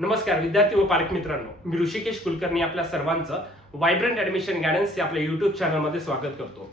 नमस्कार विद्यार्थी व पालक मित्रांनो, मी ऋषिकेश कुलकर्णी आपल्या सर्वांचं वायब्रंट ऍडमिशन गायडन्स या आपल्या युट्यूब चॅनलमध्ये स्वागत करतो।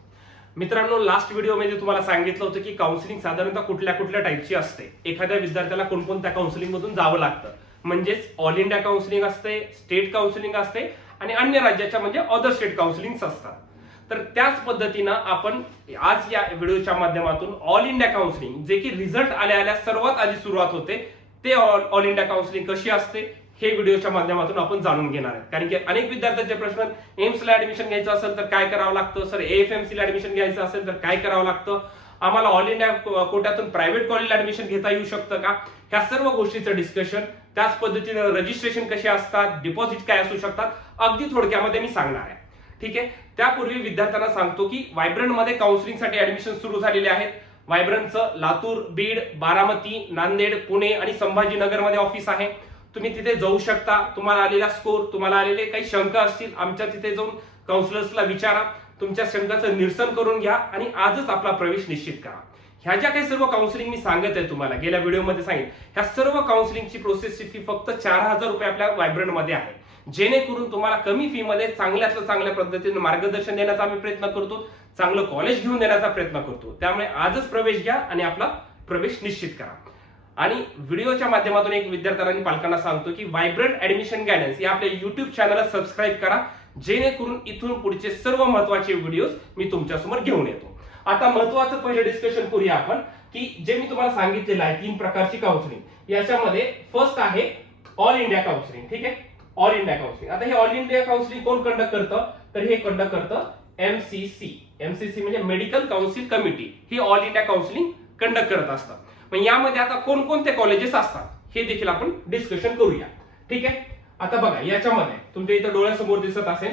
मित्रांनो, लास्ट व्हिडिओमध्ये तुम्हाला सांगितलं होतं की काउन्सिलिंग साधारणतः कुठल्या कुठल्या टाईपची असते, एखाद्या विद्यार्थ्याला कोणकोणत्या काउन्सिलिंग मधून जावं लागतं, म्हणजेच ऑल इंडिया काउन्सिलिंग असते, स्टेट काउन्सिलिंग असते आणि अन्य राज्याच्या म्हणजे अदर स्टेट काउन्सिलिंग असतात। तर त्याच पद्धतीनं आपण आज या व्हिडिओच्या माध्यमातून ऑल इंडिया काउन्सिलिंग जे की रिझल्ट आल्या सर्वात आधी सुरुवात होते ते ऑल इंडिया काउन्सिलिंग कशी असते हे व्हिडिओच्या माध्यमातून आपण जाणून घेणार आहोत। कारण की अनेक विद्यार्थ्यांचे प्रश्न, एम्सला ऍडमिशन घ्यायचं असेल तर काय करावं लागतं, सर एएफएमसी ला ऍडमिशन घ्यायचं असेल तर काय करावं लागतं, आम्हाला ऑल इंडिया कोट्यातून प्रायव्हेट कॉलेजला ऍडमिशन घेता येऊ शकतं का, ह्या सर्व गोष्टीचं डिस्कशन, त्याच पद्धतीने रजिस्ट्रेशन कसे असतात, डिपॉझिट काय असू शकतात, अगदी थोडक्यामध्ये मी सांगणार आहे। ठीक आहे, त्यापूर्वी विद्यार्थ्यांना सांगतो की वायब्रंट मध्ये काउन्सिलिंगसाठी ऍडमिशन सुरू झालेले आहेत। वायब्रंटचं लातूर, बीड, बारामती, नांदेड, पुणे आणि संभाजीनगर मध्ये ऑफिस आहे। तुम्ही तिथे जाऊ शकता। तुम्हाला आलेला स्कोर, तुम्हाला आलेले काही शंका असतील, आमच्या तिथे जाऊन काउन्सिलर्सला विचारा, तुमच्या शंकाचं निरसन करून घ्या आणि आजच आपला प्रवेश निश्चित करा। ह्या ज्या काही सर्व काउन्सिलिंग मी सांगत आहे तुम्हाला, गेल्या व्हिडिओमध्ये सांगितलं, ह्या सर्व काउन्सिलिंगची प्रोसेसची फी फक्त 4000 रुपये आपल्या वायब्रंट मध्ये आहे, जेणेकरून तुम्हाला कमी फी मध्ये चांगल्यातलं चांगल्या पद्धतीने मार्गदर्शन देण्याचा आम्ही प्रयत्न करतो, चांगलं कॉलेज घेऊन देण्याचा प्रयत्न करतो। त्यामुळे आजच प्रवेश घ्या आणि आपला प्रवेश निश्चित करा। आणि व्हिडिओच्या माध्यमातून एक विद्यार्थ्यांना आणि पालकांना सांगतो की वायब्रंट ऍडमिशन गायडन्स या आपल्या युट्यूब चॅनलला सबस्क्राईब करा, जेणेकरून इथून पुढचे सर्व महत्त्वाचे व्हिडिओज मी तुमच्यासमोर घेऊन येतो। आता महत्त्वाचं पहिलं डिस्कशन करूया आपण की जे मी तुम्हाला सांगितलेलं आहे 3 प्रकारची काउन्सिलिंग, याच्यामध्ये फर्स्ट आहे ऑल इंडिया काउन्सिलिंग। ठीक आहे, ऑल इंडिया काउन्सिलिंग। आता हे ऑल इंडिया काउन्सिलिंग कोण कंडक्ट करतं, तर हे कंडक्ट करतं एमसीसी। एमसीसी म्हणजे मेडिकल काउन्सिल कमिटी, ही ऑल इंडिया काउन्सिलिंग कंडक्ट करत असतात। मग यामध्ये आता कोणकोणते कॉलेजेस असतात हे देखील आपण डिस्कशन करूया। ठीक आहे, आता बघा याच्यामध्ये तुमच्या इथं डोळ्यासमोर दिसत असेल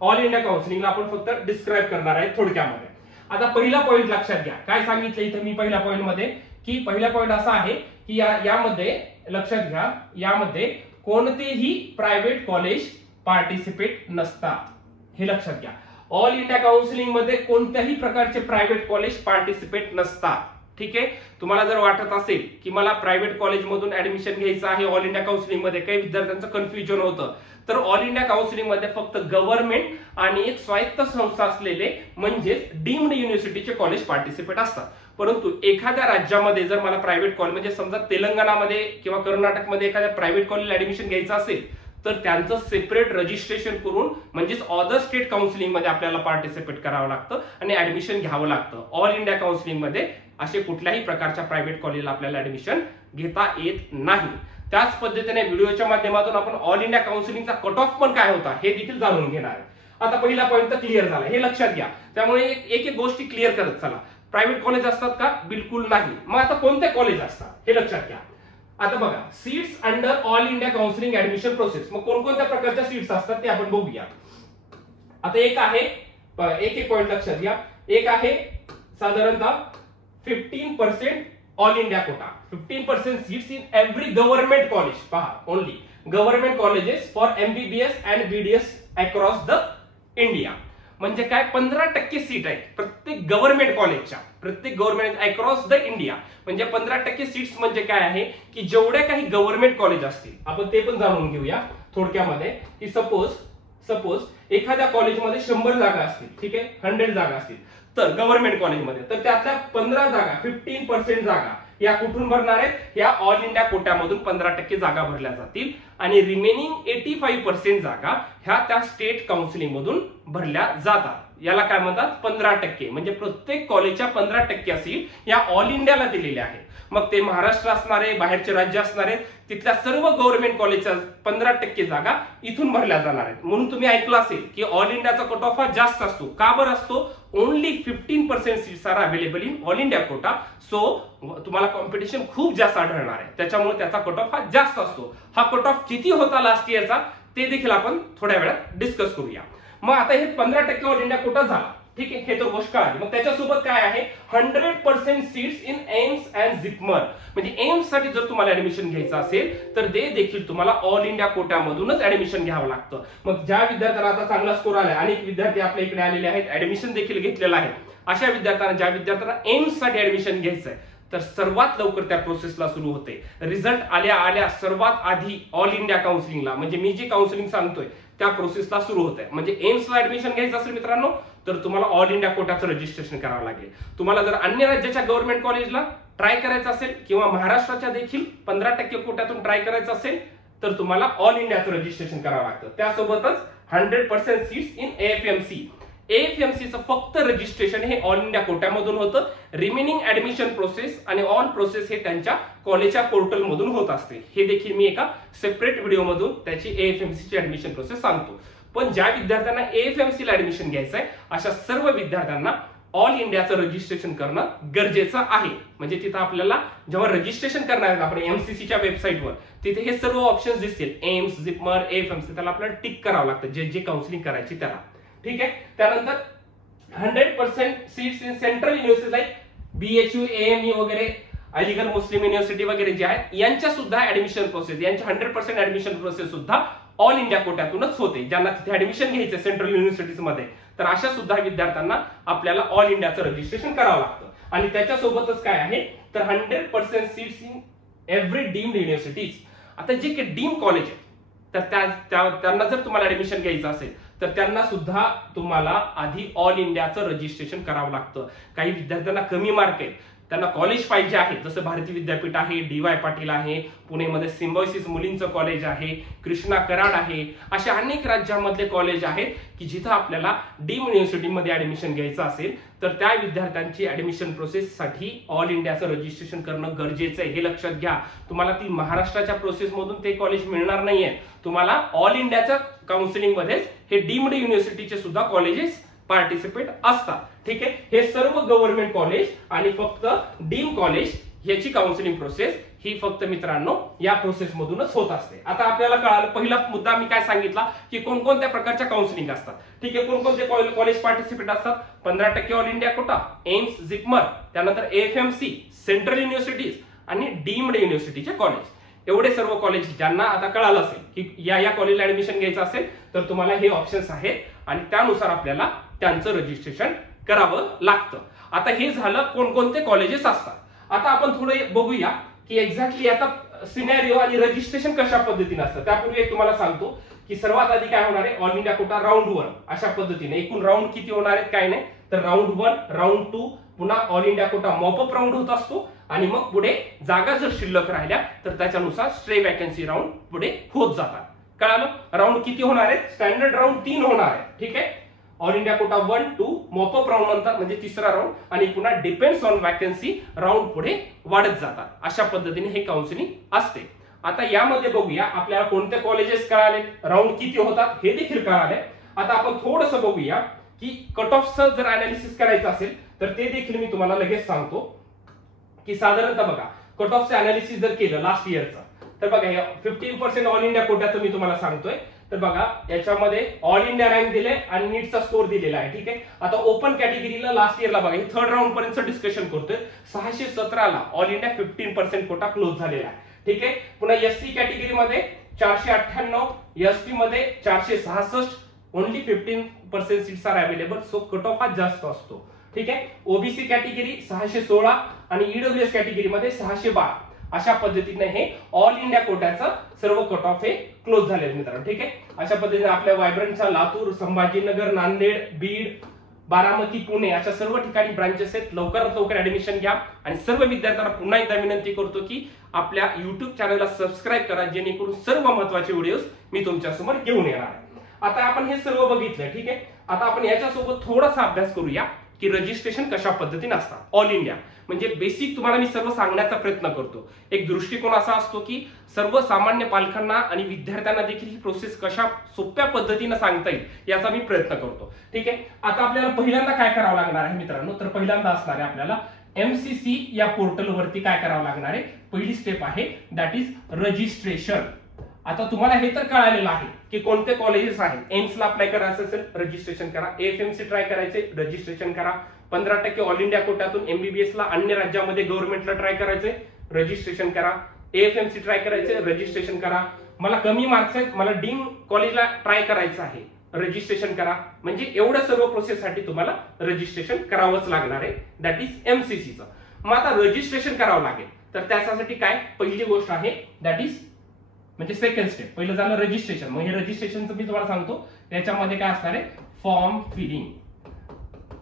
ऑल इंडिया काउन्सिलिंगला आपण फक्त डिस्क्राईब करणार आहे थोडक्यामध्ये। आता पहिला पॉइंट लक्षात घ्या, काय सांगितलं इथं मी पहिल्या पॉइंट मध्ये, की पहिला पॉइंट असा आहे की यामध्ये लक्षात घ्या, यामध्ये कोणतेही प्रायव्हेट कॉलेज पार्टिसिपेट नसतात, हे लक्षात घ्या। ऑल इंडिया काउन्सिलिंग मध्ये कोणत्याही प्रकारचे प्रायव्हेट कॉलेज पार्टिसिपेट नसतात। ठीक आहे, तुम्हाला जर वाटत असेल की मला प्रायव्हेट कॉलेज मधून ऍडमिशन घ्यायचं आहे ऑल इंडिया काउन्सिलिंग मध्ये, काही विद्यार्थ्यांचं कन्फ्युजन होतं, तर ऑल इंडिया काउन्सिलिंग मध्ये फक्त गव्हर्नमेंट आणि एक स्वायत्त संस्था असलेले म्हणजेच डीम्ड युनिव्हर्सिटीचे कॉलेज पार्टिसिपेट असतात। परंतु एखाद्या राज्यामध्ये जर मला प्रायव्हेट कॉलेज म्हणजे समजा तेलंगणामध्ये किंवा कर्नाटकमध्ये एखाद्या प्रायव्हेट कॉलेजला ऍडमिशन घ्यायचं असेल तर त्यांचं सेपरेट रजिस्ट्रेशन करून म्हणजेच अदर स्टेट काउन्सिलिंग मध्ये आपल्याला पार्टिसिपेट करावं लागतं आणि ऍडमिशन घ्यावं लागतं। ऑल इंडिया काउन्सिलिंग मध्ये असे कुठल्याही प्रकारच्या प्रायव्हेट कॉलेजला आपल्याला ऍडमिशन घेता येत नाही। त्याच पद्धतीने व्हिडिओच्या माध्यमातून आपण ऑल इंडिया काउन्सिलिंगचा कट ऑफ पण काय होता हे देखील जाणून घेणार आहे। आता पहिला पॉइंट तर क्लिअर झाला, हे लक्षात घ्या। त्यामुळे एक एक गोष्टी क्लिअर करत चला। प्रायव्हेट कॉलेज असतात का, बिलकुल नाही। मग आता कोणते कॉलेज असतात हे लक्षात घ्या। आता बघा, seats under all India counselling admission process, मग कोणकोणत्या प्रकारच्या सीट्स असतात ते आपण बघूया। आता एक आहे, एक पॉइंट लक्षात घ्या, एक आहे साधारणतः 15% All India quota, 15% seats in every government college. पहा, only government colleges for MBBS and BDS across the India, म्हणजे काय 15% सीट आहेत प्रत्येक गव्हर्नमेंट कॉलेजच्या, प्रत्येक गव्हर्नमेंट अक्रॉस द इंडिया, म्हणजे 15% सीट्स म्हणजे काय आहे की जेवढे काही गव्हर्नमेंट कॉलेज असतील आपण ते पण जाणून घेऊया थोडक्यामध्ये, की सपोज एखाद्या कॉलेजमध्ये 100 जागा असतील, ठीक आहे, 100 जागा असतील तर गव्हर्नमेंट कॉलेजमध्ये, तर त्यातल्या 15 जागा 15% जागा या कुठून भरणार आहेत, या ऑल इंडिया कोट्यामधून 15% जागा भरल्या जातील आणि रिमेनिंग 85% जागा ह्या त्या स्टेट काउन्सिलिंग मधून भरल्या जातात। याला काय म्हणतात, 15%, म्हणजे प्रत्येक कॉलेजच्या 15% सीट या ऑल इंडियाला दिलेल्या आहेत। मग ते महाराष्ट्र असणार आहे, बाहेरचे राज्य असणार आहेत, तिथल्या सर्व गव्हर्नमेंट कॉलेजच्या 15% जागा इथून भरल्या जाणार आहेत। म्हणून तुम्ही ऐकलं असेल की ऑल इंडियाचा कट ऑफ हा जास्त असतो, का बरं असतो, only 15% seats are available in all India quota, so तुम्हाला कॉम्पिटिशन खूप जास्त आढळणार आहे, त्याच्यामुळे त्याचा कट ऑफ हा जास्त असतो। हा कट ऑफ किती होता लास्ट इयरचा ते देखील आपण थोड्या वेळात डिस्कस करूया। मग आता हे 15% ऑल इंडिया कोटा झाला, ठीक आहे, हे तर गोष्ट कळाली। मग त्याच्यासोबत काय आहे, 100% सीट्स इन एम्स अँड झिपमर, म्हणजे एम्स साठी जर तुम्हाला ऍडमिशन घ्यायचं असेल तर ते देखील तुम्हाला ऑल इंडिया कोट्यामधूनच ऍडमिशन घ्यावं लागतं। मग ज्या विद्यार्थ्यांना आता चांगला स्कोर आलाय, अनेक विद्यार्थी आपल्या इकडे आलेले आहेत, ऍडमिशन देखील घेतलेलं आहे, अशा विद्यार्थ्यांना, ज्या विद्यार्थ्यांना एम्स साठी ऍडमिशन घ्यायचंय तर सर्वात लवकर त्या प्रोसेसला सुरू होते. रिझल्ट आल्या आल्या सर्वात आधी ऑल इंडिया काउन्सिलिंगला, म्हणजे मी जे काउन्सिलिंग सांगतोय त्या प्रोसेसला सुरू होते. म्हणजे एम्सला ऍडमिशन घ्यायचं असेल मित्रांनो तर तुम्हाला ऑल इंडिया कोट्याचं रजिस्ट्रेशन करावं लागेल. तुम्हाला जर अन्य राज्याच्या गव्हर्नमेंट कॉलेजला ट्राय करायचं असेल किंवा महाराष्ट्राच्या देखील 15% कोट्यातून ट्राय करायचं असेल तर तुम्हाला ऑल इंडियाचं रजिस्ट्रेशन करावं लागतं. त्यासोबतच 100% सीट्स इन AFMC. AFMCचं फक्त रजिस्ट्रेशन हे ऑल इंडिया कोट्यामधून होतं. रिमेनिंग ऍडमिशन प्रोसेस आणि ऑन प्रोसेस हे त्यांच्या कॉलेजच्या पोर्टल मधून होत असते. हे देखील मी एका सेपरेट व्हिडिओ मधून त्याची AFMC ची ऍडमिशन प्रोसेस सांगतो. पण ज्या विद्यार्थ्यांना AFMC ला ऍडमिशन घ्यायचं आहे अशा सर्व विद्यार्थ्यांना ऑल इंडियाचं रजिस्ट्रेशन करणं गरजेचं आहे. म्हणजे तिथं आपल्याला जेव्हा रजिस्ट्रेशन करणार आहे आपण MCCच्या वेबसाईटवर तिथे हे सर्व ऑप्शन्स दिसतील. एम्स, जिपमर, AFMC, त्याला आपल्याला टिक करावं लागतं जे काउन्सिलिंग करायची त्याला. ठीक आहे. त्यानंतर 100% seats in central university like BHU, AMU वगैरे, अलीगढ मुस्लिम युनिव्हर्सिटी वगैरे जे आहेत यांच्या सुद्धा ऍडमिशन प्रोसेस, यांच्या 100% ऍडमिशन प्रोसेस सुद्धा ऑल इंडिया कोट्यातूनच होते. ज्यांना तिथे ऍडमिशन घ्यायचं सेंट्रल युनिव्हर्सिटीज मध्ये तर अशा सुद्धा विद्यार्थ्यांना आपल्याला ऑल इंडियाचं रजिस्ट्रेशन करावं लागतं. आणि त्याच्यासोबतच काय आहे तर 100% seats in every deemed universities. आता जे काही डीम कॉलेज आहेत तर त्यांना जर तुम्हाला ऍडमिशन घ्यायचं असेल तर त्यांना सुद्धा तुम्हाला आधी ऑल इंडियाचं रजिस्ट्रेशन करावं लागतं. काही विद्यार्थ्यांना कमी मार्क आहेत, त्यांना कॉलेज पाहिजे आहे, जसं भारती विद्यापीठ आहे, DY पाटील आहे, पुणेमध्ये सिम्बायोसिस मुलींचं कॉलेज आहे, कृष्णा कराड आहे, अशा अनेक राज्यांमधले कॉलेज आहेत की जिथं आपल्याला डीम युनिव्हर्सिटीमध्ये ऍडमिशन घ्यायचं असेल तर त्या विद्यार्थ्यांची ऍडमिशन प्रोसेससाठी ऑल इंडियाचं रजिस्ट्रेशन करणं गरजेचं आहे. हे लक्षात घ्या. तुम्हाला ती महाराष्ट्राच्या प्रोसेसमधून ते कॉलेज मिळणार नाहीये. तुम्हाला ऑल इंडियाच्या काउन्सिलिंग मध्येच हे डीम्ड युनिव्हर्सिटीचे सुद्धा कॉलेजेस पार्टिसिपेट असतात. ठीक आहे. हे सर्व गव्हर्नमेंट कॉलेज आणि फक्त डीम कॉलेज याची काउन्सिलिंग प्रोसेस ही फक्त मित्रांनो या प्रोसेस मधूनच होत असते. आता आपल्याला कळालं, पहिला मुद्दा मी काय सांगितला की कोणकोणत्या प्रकारच्या काउन्सिलिंग असतात. ठीक आहे. कोणकोणते कॉलेज पार्टिसिपेट असतात. 15% All India Kota, AIIMS, JIPMER, त्यानंतर AFMC, सेंट्रल युनिव्हर्सिटीज आणि डीम्ड युनिव्हर्सिटीचे कॉलेज. एवढे सर्व कॉलेज ज्यांना आता कळालं असेल की या कॉलेजला ऍडमिशन घ्यायचं असेल तर तुम्हाला हे ऑप्शन्स आहेत आणि त्यानुसार आपल्याला त्यांचं रजिस्ट्रेशन करावं लागतं. आता हे झालं कोणकोणते कॉलेजेस असतात. आता आपण थोडं बघूया की एक्झॅक्टली आता सिनॅरिओ आणि रजिस्ट्रेशन कशा पद्धतीने असतं. त्यापूर्वी एक तुम्हाला सांगतो की सर्वात आधी काय होणार आहे, ऑल इंडिया कोटा राऊंड 1 अशा पद्धतीने. एकूण राऊंड किती होणार आहेत काय नाही तर राऊंड 1, राऊंड 2, पुन्हा all India Kota mop up round होत असतो आणि मग पुढे जागा जर शिल्लक राहिल्या तर त्याच्यानुसार स्ट्रे वॅकन्सी राऊंड पुढे होत जातात. कळालं. राऊंड किती होणार आहेत. स्टँडर्ड राऊंड 3 होणार आहे. ठीक आहे. All India Kota 1, 2, mop up round म्हणतात म्हणजे तिसरा राऊंड आणि पुन्हा डिपेंड्स ऑन वॅकन्सी राऊंड पुढे वाढत जातात. अशा पद्धतीने हे काउन्सिलिंग असते. आता यामध्ये बघूया आपल्याला कोणते कॉलेजेस कळाले, राऊंड किती होतात हे देखील कळाले. आता आपण थोडंसं बघूया की कट ऑफचं जर अनालिसिस करायचं असेल तर ते देखील मी तुम्हाला लगेच सांगतो की साधारणतः बघा कट ऑफचं अनालिसिस जर केलं लास्ट इयरचं तर बघा 15% ऑल इंडिया कोट्याचं मी तुम्हाला सांगतोय. तर बघा याच्यामध्ये ऑल इंडिया रँक दिले आणि नीटचा स्कोर दिलेला आहे. ठीक आहे. आता ओपन कॅटेगरीला लास्ट इयरला बघा हे थर्ड राऊंड पर्यंत डिस्कशन करतोय. 617ला ऑल इंडिया 15% कोटा क्लोज झालेला आहे. ठीक आहे. पुन्हा SC कॅटेगरीमध्ये 498, ST मध्ये 466, only 15% seats are available. So cut off हा जास्त असतो. ठीक आहे. OBC कॅटेगरी 616 आणि EWS कॅटेगरीमध्ये 612 अशा पद्धतीने हे ऑल इंडिया कोट्याचं सर्व कट ऑफ हे क्लोज झाले मित्रांनो. ठीक आहे. अशा पद्धतीने आपल्या वायब्रंटच्या लातूर, संभाजीनगर, नांदेड, बीड, बारामती, पुणे अशा सर्व ठिकाणी ब्रांचेस आहेत. लवकरात लवकर ऍडमिशन घ्या आणि सर्व विद्यार्थ्यांना पुन्हा एकदा विनंती करतो की आपल्या युट्यूब चॅनलला सबस्क्राईब करा जेणेकरून सर्व महत्त्वाचे व्हिडिओज मी तुमच्या समोर घेऊन येणार आहे. आता आपण हे सर्व बघितलं. ठीक आहे. आता आपण याच्यासोबत थोडासा अभ्यास करूया की रजिस्ट्रेशन कशा पद्धतीने असतात ऑल इंडिया. म्हणजे बेसिक तुम्हाला मी सर्व सांगण्याचा प्रयत्न करतो. एक दृष्टिकोन असा असतो की सर्वसामान्य पालकांना आणि विद्यार्थ्यांना देखील ही प्रोसेस कशा सोप्या पद्धतीने सांगता येईल याचा मी प्रयत्न करतो. ठीक आहे. आता आपल्याला पहिल्यांदा काय करावं लागणार आहे मित्रांनो तर पहिल्यांदा असणार आहे आपल्याला MCC या पोर्टलवरती काय करावं लागणार आहे. पहिली स्टेप आहे दॅट इज रजिस्ट्रेशन. आता तुम्हाला हे तर कळालेलं आहे की कोणते कॉलेजेस आहेत. एम्सला अप्लाय करायचं असेल रजिस्ट्रेशन करा, AFMC ट्राय करायचे रजिस्ट्रेशन करा, 15% ऑल इंडिया कोट्यातून MBBS ला अन्य राज्यामध्ये गव्हर्नमेंटला ट्राय करायचे रजिस्ट्रेशन करा, AFMC ट्राय करायचे रजिस्ट्रेशन करा, मला कमी मार्क्स आहेत मला डीम कॉलेजला ट्राय करायचं आहे रजिस्ट्रेशन करा. म्हणजे एवढ्या सर्व प्रोसेससाठी तुम्हाला रजिस्ट्रेशन करावंच लागणार आहे दॅट इज MCCचं. मग आता रजिस्ट्रेशन करावं लागेल. तर त्यासाठी काय पहिली गोष्ट आहे दॅट इज म्हणजे सेकंड स्टेप. पहिलं झालं रजिस्ट्रेशन. मग हे रजिस्ट्रेशनचं मी तुम्हाला सांगतो. त्याच्यामध्ये काय असणार आहे फॉर्म फिलिंग.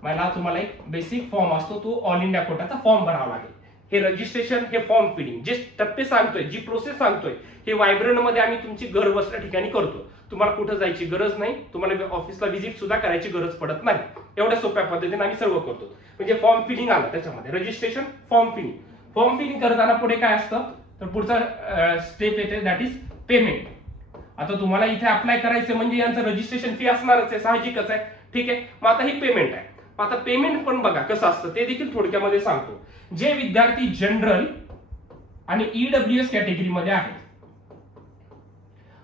मला तुम्हाला एक बेसिक फॉर्म असतो तो ऑल इंडिया कोटाचा फॉर्म भरावा लागेल. हे रजिस्ट्रेशन हे फॉर्म फिलिंग जे टप्पे सांगतोय जी प्रोसेस सांगतोय हे वायब्रंट मध्ये आम्ही तुमची घर बसल्या ठिकाणी करतो. तुम्हाला कुठं जायची गरज नाही. तुम्हाला ऑफिसला व्हिजिट सुद्धा करायची गरज पडत नाही. एवढ्या सोप्या पद्धतीने आम्ही सर्व करतो. म्हणजे फॉर्म फिलिंग आलं त्याच्यामध्ये registration form filling. Form filling करताना पुढे काय असतं तर पुढचा स्टेप येते दॅट इज पेमेंट. आता तुम्हाला इथे अप्लाय करायचं म्हणजे यांचं रजिस्ट्रेशन फी असणारच आहे साहजिकच आहे. ठीक आहे. मग आता ही पेमेंट आहे. आता पेमेंट पण बघा कसं असतं ते देखील थोडक्यामध्ये सांगतो. जे विद्यार्थी जनरल आणि ईडब्ल्यूएस कॅटेगरीमध्ये आहेत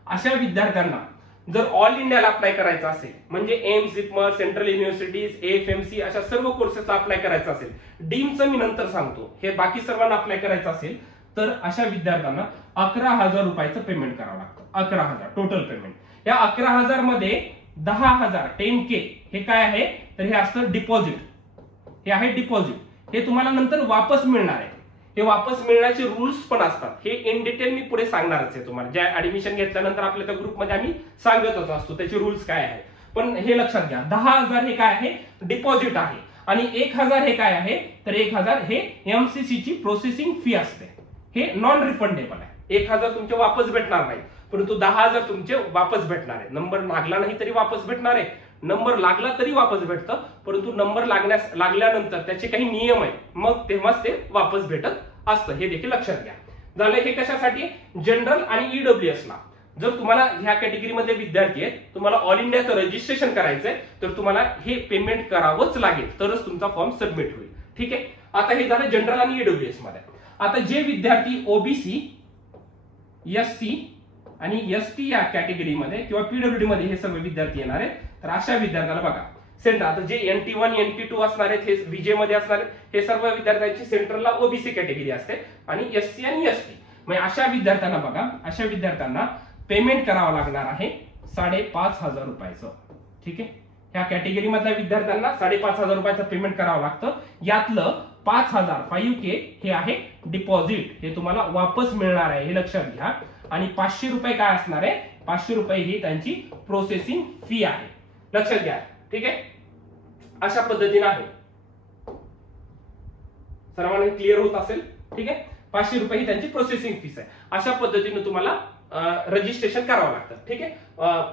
अशा विद्यार्थ्यांना जर ऑल इंडियाला अप्लाय करायचं असेल म्हणजे AIIMS, JIPMER, central universities, AFMC अशा सर्व कोर्सेसला अप्लाय करायचं असेल, डीमचं मी नंतर सांगतो, हे बाकी सर्वांना अप्लाय करायचं असेल तर अशा विद्यार्थ्यांना 11,000 रुपयाचं पेमेंट करावं लागतं. 11,000 टोटल पेमेंट. या 11,000 मध्ये 10,000 10K हे काय आहे तर हे असतं डिपॉझिट. हे आहे डिपॉझिट. हे तुम्हाला नंतर वापस मिळणार आहे. हे वापस मिळण्याचे रूल्स पण असतात. हे इन डिटेल मी पुढे सांगणारच आहे तुम्हाला. ज्या ऍडमिशन घेतल्यानंतर आपल्या त्या ग्रुपमध्ये आम्ही सांगतच असतो त्याचे रूल्स काय आहे. पण हे लक्षात घ्या 10,000 हे काय आहे डिपॉझिट आहे आणि 1,000 हे काय आहे तर 1,000 हे एमसीसी ची प्रोसेसिंग फी असते. हे नॉन रिफंडेबल आहे. 1,000 तुमचे वापस भेटणार नाही परंतु 10,000 तुमचे वापस भेटणार आहे. नंबर लागला नाही तरी वापस भेटणार आहे. नंबर लागला तरी वापस भेटतं परंतु नंबर लागल्यानंतर त्याचे काही नियम आहेत मग तेव्हाच ते वापस भेटत असतं. हे देखील लक्षात घ्या. झालं. हे कशासाठी जनरल आणि ईडब्ल्यूएस ला. जर तुम्हाला ह्या कॅटेगरीमध्ये विद्यार्थी आहेत तुम्हाला ऑल इंडियाचं रजिस्ट्रेशन करायचंय तर तुम्हाला हे पेमेंट करावंच लागेल तरच तुमचा फॉर्म सबमिट होईल. ठीक आहे. आता हे झालं जनरल आणि ईडब्ल्यूएस मध्ये. आता जे विद्यार्थी ओबीसी, एससी आणि एसटी या कॅटेगरीमध्ये किंवा पीडब्ल्यूडी मध्ये हे सर्व विद्यार्थी येणार आहेत तर अशा विद्यार्थ्याला बघा सेंटर आता जे NT1 NT2 असणार आहेत हे विजे मध्ये असणार हे सर्व विद्यार्थ्यांची सेंट्रलला ओबीसी कॅटेगरी असते आणि एससी आणि एसटी. मग अशा विद्यार्थ्यांना बघा अशा विद्यार्थ्यांना पेमेंट करावं लागणार आहे 5,500 रुपयाचं. ठीक आहे. ह्या कॅटेगरी मधल्या विद्यार्थ्यांना 5,500 रुपयाचं पेमेंट करावं लागतं. यातलं 5,000 5K हे आहे डिपॉझिट. हे तुम्हाला वापस मिळणार आहे हे लक्षात घ्या. आणि 500 रुपये काय असणार आहे 500 रुपये ही त्यांची प्रोसेसिंग फी आहे. लक्षात घ्या. ठीक आहे. अशा पद्धतीने आहे. सर्वांना क्लिअर होत असेल. ठीक आहे. 500 रुपये ही त्यांची प्रोसेसिंग फीस आहे. अशा पद्धतीने तुम्हाला रजिस्ट्रेशन करावं लागतं. ठीक आहे.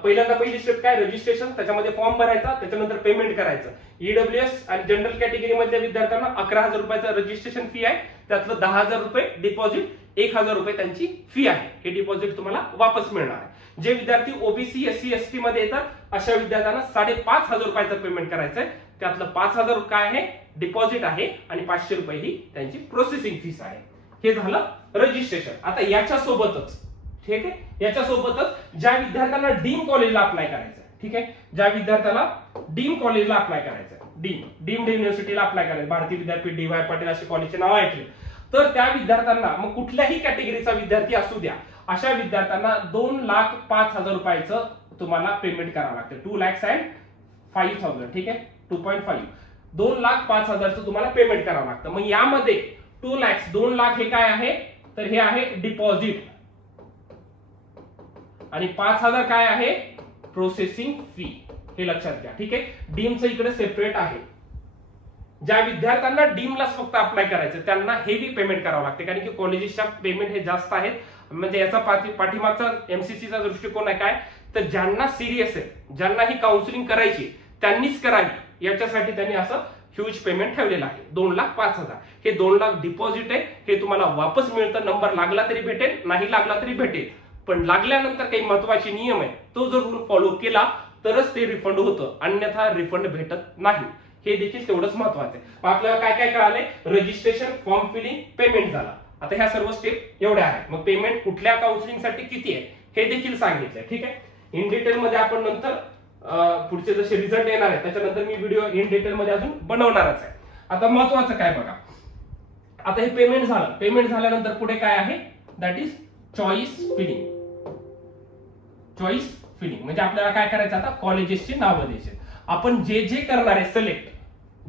पहिल्यांदा पहिली स्टेप काय रजिस्ट्रेशन त्याच्यामध्ये फॉर्म भरायचा त्याच्यानंतर पेमेंट करायचं. ईडब्ल्यूएस आणि जनरल कॅटेगरी मधल्या विद्यार्थ्यांना 11,000 रुपयाचा रजिस्ट्रेशन फी आहे. त्यातलं 10,000 रुपये डिपॉझिट 1,000 रुपये त्यांची फी आहे. हे डिपॉझिट तुम्हाला वापस मिळणार आहे. जे विद्यार्थी ओबीसी एससी एसटी मध्ये येतात अशा विद्यार्थ्यांना 5,500 रुपयाचं पेमेंट करायचंय. त्यातलं 5,000 काय आहे डिपॉझिट आहे आणि 500 रुपये ही त्यांची प्रोसेसिंग फीस आहे. हे झालं रजिस्ट्रेशन. आता याच्या सोबतच ठीक आहे याच्यासोबतच ज्या विद्यार्थ्यांना डीम कॉलेजला अप्लाय करायचं ठीक आहे ज्या विद्यार्थ्याला डीम कॉलेजला अप्लाय करायचं डीम्ड युनिव्हर्सिटीला अप्लाय करायचं भारतीय विद्यापीठ DY पाटील असे कॉलेजचे नाव ऐकले तर त्या विद्यार्थ्यांना मग कुठल्याही कॅटेगरीचा विद्यार्थी असू द्या अशा विद्यार्थ्यांना 2,05,000 रुपयाचं तुम्हाला पेमेंट करावं लागतं. 2,05,000 ठीक आहे 2.5 2,05,000 तुम्हाला पेमेंट करावं लागतं. मग यामध्ये 2 लाख हे काय आहे तर हे आहे डिपॉझिट आणि 5,000 काय आहे प्रोसेसिंग फी. हे लक्षात घ्या. ठीक आहे. डीमचं इकडे सेपरेट आहे. ज्या विद्यार्थ्यांना डीमलाच फक्त अप्लाय करायचं त्यांना हेवी पेमेंट करावं लागते कारण की कॉलेजेसच्या पेमेंट हे जास्त आहेत. म्हणजे याचा पाठीमागचा MCCचा दृष्टिकोन आहे काय तर ज्यांना सिरियस आहे ज्यांना ही काउन्सिलिंग करायची त्यांनीच करावी याच्यासाठी त्यांनी असं ह्यूज पेमेंट ठेवलेलं आहे. 2,05,000 हे 2 लाख डिपॉझिट आहे. हे तुम्हाला वापस मिळतं. नंबर लागला तरी भेटेल नाही लागला तरी भेटेल पण लागल्यानंतर काही महत्वाचे नियम आहे तो जर रूल फॉलो केला तरच ते रिफंड होतं अन्यथा रिफंड भेटत नाही. हे देखील तेवढंच महत्वाचं आहे. आपल्याला काय काय कळालंय रजिस्ट्रेशन फॉर्म फिलिंग पेमेंट झाला. आता ह्या सर्व स्टेप एवढ्या आहेत. मग पेमेंट कुठल्या काउन्सिलिंगसाठी किती आहे हे देखील सांगितलंय. ठीक आहे. इन डिटेल मध्ये आपण नंतर पुढचे जसे रिझल्ट येणार आहे त्याच्यानंतर मी व्हिडिओ इन डिटेल मध्ये अजून बनवणारच आहे. आता महत्वाचं काय बघा आता हे पेमेंट झालं. पेमेंट झाल्यानंतर पुढे काय आहे that is choice filling. Choice filling म्हणजे आपल्याला काय करायचं आता कॉलेजेसची नावं द्यायची. आपण जे जे करणार आहे सिलेक्ट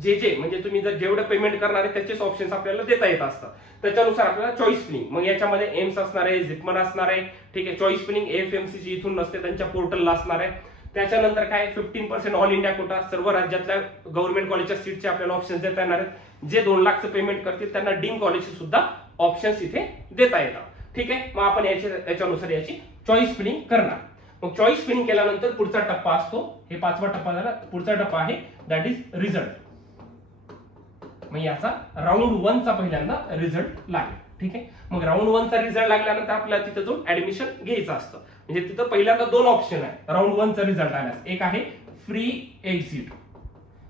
जे म्हणजे तुम्ही जर जेवढं पेमेंट करणार आहे त्याचेच ऑप्शन्स आपल्याला देता येत असतात. त्याच्यानुसार आपल्याला चॉईस फिलिंग, मग याच्यामध्ये एम्स असणार आहे, झिपमन असणार आहे, ठीक आहे. चॉईस फिलिंग AFMC ची इथून नसते, त्यांच्या पोर्टलला असणार आहे. त्याच्यानंतर काय 15% ऑल इंडिया कोटा, सर्व राज्यातल्या गव्हर्नमेंट कॉलेजच्या सीटचे आपल्याला ऑप्शन्स देता येणार आहेत. जे 2 लाखचं पेमेंट करतील त्यांना डीम कॉलेजचे सुद्धा ऑप्शन्स इथे देता येतात, ठीक आहे. मग आपण याच्यानुसार याची चॉईस फिलिंग करणार. मग चॉईस फिलिंग केल्यानंतर पुढचा टप्पा असतो, हे 5वा टप्पा झाला. पुढचा टप्पा आहे दॅट इज रिझल्ट. मग याचा राऊंड 1 चा पहिल्यांदा रिझल्ट लागेल, ठीक आहे. मग राऊंड 1 चा रिझल्ट लागल्यानंतर आपल्याला तिथे जाऊन ऍडमिशन घ्यायचं असतं. म्हणजे तिथं पहिल्यांदा 2 ऑप्शन आहे राऊंड 1 चा रिझल्ट आल्यास. एक आहे फ्री एक्झिट.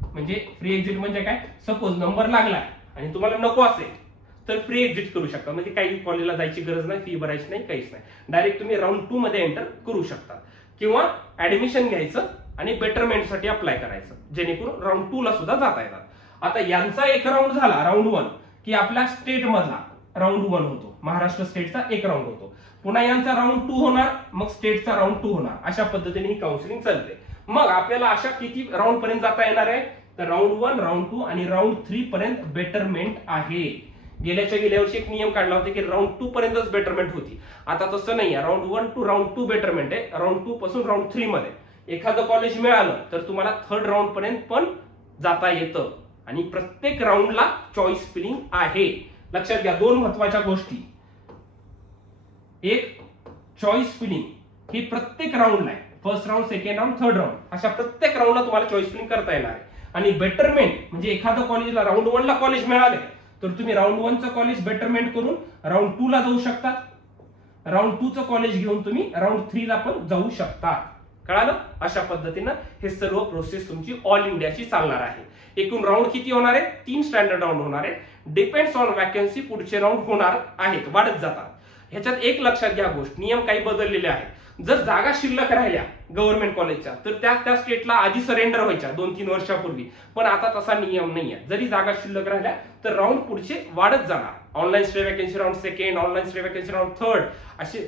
म्हणजे फ्री एक्झिट म्हणजे काय, सपोज नंबर लागलाय आणि तुम्हाला नको असेल तर फ्री एक्झिट करू शकता. म्हणजे काही कॉलेजला जायची गरज नाही, फी भरायची नाही, काहीच नाही. डायरेक्ट तुम्ही राऊंड 2 मध्ये एंटर करू शकता. किंवा ऍडमिशन घ्यायचं आणि बेटरमेंटसाठी अप्लाय करायचं, जेणेकरून राऊंड 2 ला सुद्धा जाता येतात. आता यांचा एक राऊंड झाला राऊंड 1 की आपल्या स्टेट मधला राऊंड 1 होतो, महाराष्ट्र स्टेटचा एक राऊंड होतो. पुन्हा यांचा राऊंड 2 होणार, मग स्टेटचा राऊंड 2 होणार. अशा पद्धतीने ही काउन्सिलिंग चालते. मग आपल्याला अशा किती राऊंड पर्यंत जाता येणार आहे, तर राऊंड 1, राऊंड 2 आणि राऊंड 3 पर्यंत बेटरमेंट आहे. गेल्या वर्षी एक नियम काढला होता की राऊंड 2 पर्यंतच बेटरमेंट होती. आता तसं नाही आहे, राऊंड 1 टू राऊंड 2 बेटरमेंट आहे. राऊंड 2 पासून राऊंड 3 मध्ये एखादं कॉलेज मिळालं तर तुम्हाला 3rd राऊंड पर्यंत पण जाता येतं. आणि प्रत्येक राऊंडला चॉईस फिलिंग आहे. लक्षात घ्या 2 महत्वाच्या गोष्टी. एक, चॉईस फिलिंग ही प्रत्येक राऊंडला आहे. First round, second round, 3rd round अशा प्रत्येक राऊंडला तुम्हाला चॉईस फिलिंग करता येणार आहे. आणि बेटरमेंट म्हणजे एखादं कॉलेजला राऊंड 1 ला कॉलेज मिळाले तर तुम्ही राऊंड 1 चं कॉलेज बेटरमेंट करून राऊंड 2 ला जाऊ शकता. राऊंड 2 चं कॉलेज घेऊन तुम्ही राऊंड 3 ला पण जाऊ शकता. कळालं? अशा पद्धतीनं हे सर्व प्रोसेस तुमची ऑल इंडियाची चालणार आहे. एकूण राऊंड किती होणार आहे, 3 स्टँडर्ड राऊंड होणार आहे. डिपेंड्स ऑन वॅकन्सी पुढचे राऊंड होणार आहेत, वाढत जातात. ह्याच्यात एक लक्षात घ्या गोष्ट, नियम काही बदललेले आहेत. जर जागा शिल्लक राहिल्या गव्हर्नमेंट कॉलेजच्या तर त्या स्टेटला आधी सरेंडर व्हायच्या 2-3 वर्षापूर्वी. पण आता तसा नियम नाहीये. जरी जागा शिल्लक राहिल्या तर राऊंड पुढचे वाढत जाणार. Online stay vacancy round 2nd, online stay vacancy round 3rd असे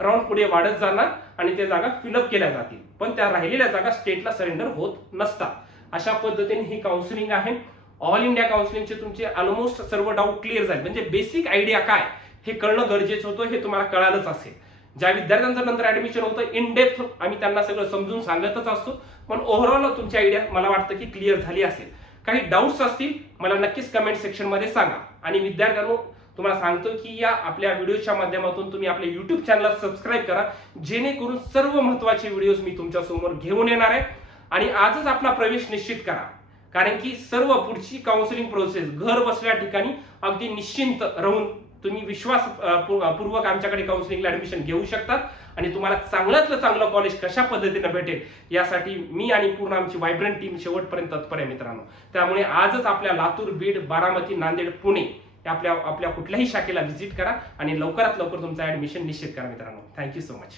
राऊंड पुढे वाढत जाणार आणि त्या जागा फिलअप केल्या जातील. पण त्या राहिलेल्या जागा स्टेटला सरेंडर होत नसतात. अशा पद्धतीने ही काउन्सिलिंग आहे. ऑल इंडिया काउन्सिलिंगचे तुमचे ऑलमोस्ट सर्व डाऊट क्लिअर झाले. म्हणजे बेसिक आयडिया काय हे कळणं गरजेचं होतं, हे तुम्हाला कळालंच असेल. ज्या विद्यार्थ्यांचं नंतर ऍडमिशन होतं इन डेप्थ आम्ही त्यांना सगळं समजून सांगतच असतो. पण ओव्हरऑल तुमची आयडिया मला वाटतं की क्लिअर झाली असेल. काही डाऊट्स असतील मला नक्कीच कमेंट सेक्शन मध्ये सांगा. आणि विद्यार्थ्यांनो तुम्हाला सांगतो की या आपल्या व्हिडिओच्या माध्यमातून तुम्ही आपल्या युट्यूब चॅनलला सबस्क्राईब करा, जेणेकरून सर्व महत्त्वाचे व्हिडिओज मी तुमच्या समोर घेऊन येणार आहे. आणि आजच आपला प्रवेश निश्चित करा, कारण की सर्व पुढची काउन्सिलिंग प्रोसेस घर बसल्या ठिकाणी अगदी निश्चिंत राहून तुम्ही विश्वासपूर्वक आमच्याकडे काउन्सिलिंगला ऍडमिशन घेऊ शकतात. आणि तुम्हाला चांगल्यातलं चांगलं कॉलेज कशा पद्धतीने भेटेल यासाठी मी आणि पूर्ण आमची व्हायब्रंट टीम शेवटपर्यंत तत्पर आहे मित्रांनो. त्यामुळे आजच आपल्या लातूर, बीड, बारामती, नांदेड, पुणे आपल्या कुठल्याही शाखेला व्हिजिट करा आणि लवकरात लवकर तुमचं ऍडमिशन निश्चित करा मित्रांनो. Thank you so much.